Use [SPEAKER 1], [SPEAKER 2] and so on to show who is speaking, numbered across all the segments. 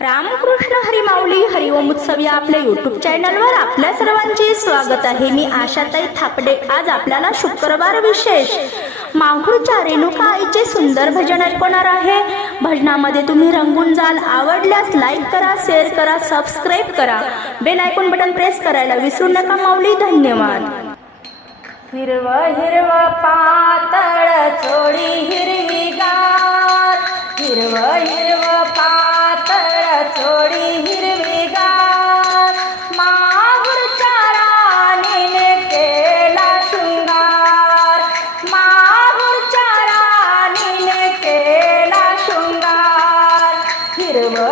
[SPEAKER 1] रामकृष्ण हरिमाऊली हरिओम उत्सव या आपल्या युट्यूब चॅनलवर आपल्या सर्वांचे स्वागत आहे. मी आशाताई थापडे. आज आपल्याला शुक्रवार विशेष. माहूरच्या रेणुका आईचे सुंदर भजन ऐकवणार आहे. भजनामध्ये तुम्ही रंगून जाल. आवडल्यास लाईक करा शेअर करा सबस्क्राईब करा. बेल आयकॉन बटन प्रेस करायला विसरू नका माऊली. धन्यवाद. हिरव हिरव पातळ चोळी हिरवी गार हिरव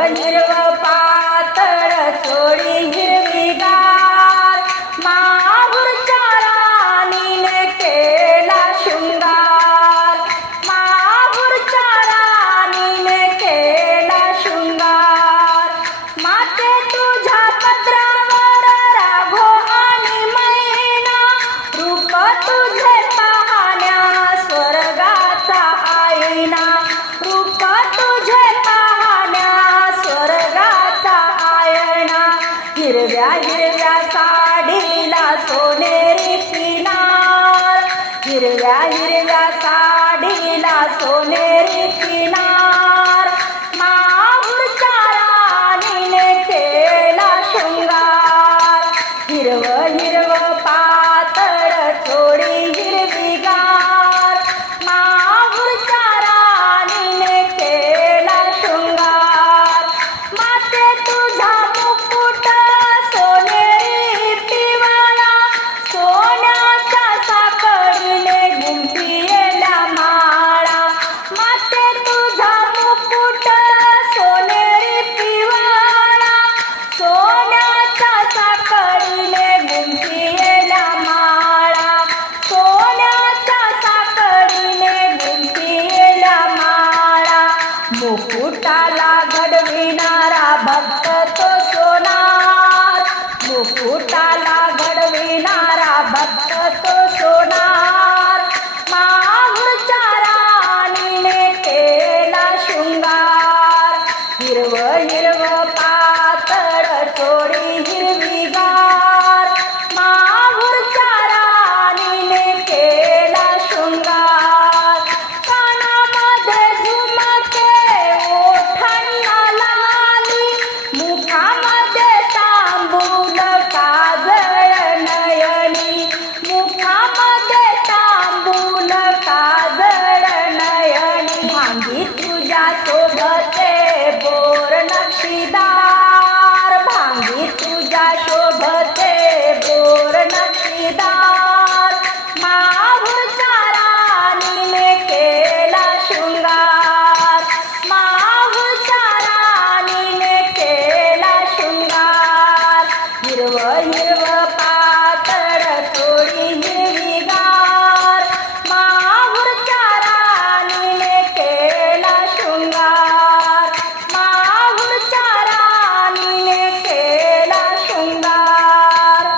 [SPEAKER 1] हिरव पातळ थोडी हिरवी गार माहूरच्या राणीने केला शृंगार. माहूरच्या राणीने केला शृंगार. माते तुझ्या पत्रावर राघो आणि मैना. रूप तुझे पा verdade. भक्त तो सोनार. मुकुटाला घडविणारा भक्त तो